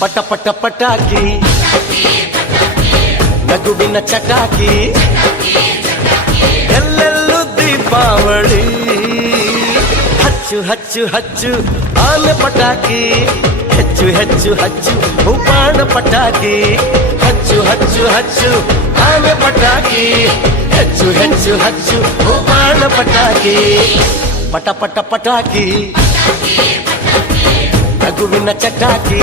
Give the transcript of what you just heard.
ಪಟ ಪಟ ಪಟಾಕಿ ನಗುವಿನ ಚಟಾಕಿ ಎಲ್ಲೆಲ್ಲೂ ದೀಪಾವಳಿ ಹಚ್ಚು ಹಚ್ಚು ಹಚ್ಚು ಆನೆ ಪಟಾಕಿ ಹೆಚ್ಚು ಹೆಚ್ಚು ಹಚ್ಚು ಬಾಣ ಪಟಾಕಿ ಹಚ್ಚು ಹಚ್ಚು ಹಚ್ಚು ಆನೆ ಪಟಾಕಿ ಹೆಚ್ಚು ಹೆಚ್ಚು ಹಚ್ಚು ಬಾಣ ಪಟಾಕಿ ಪಟ ಪಟ ಪಟಾಕಿ ನಗುವಿನ ಚಟಾಕಿ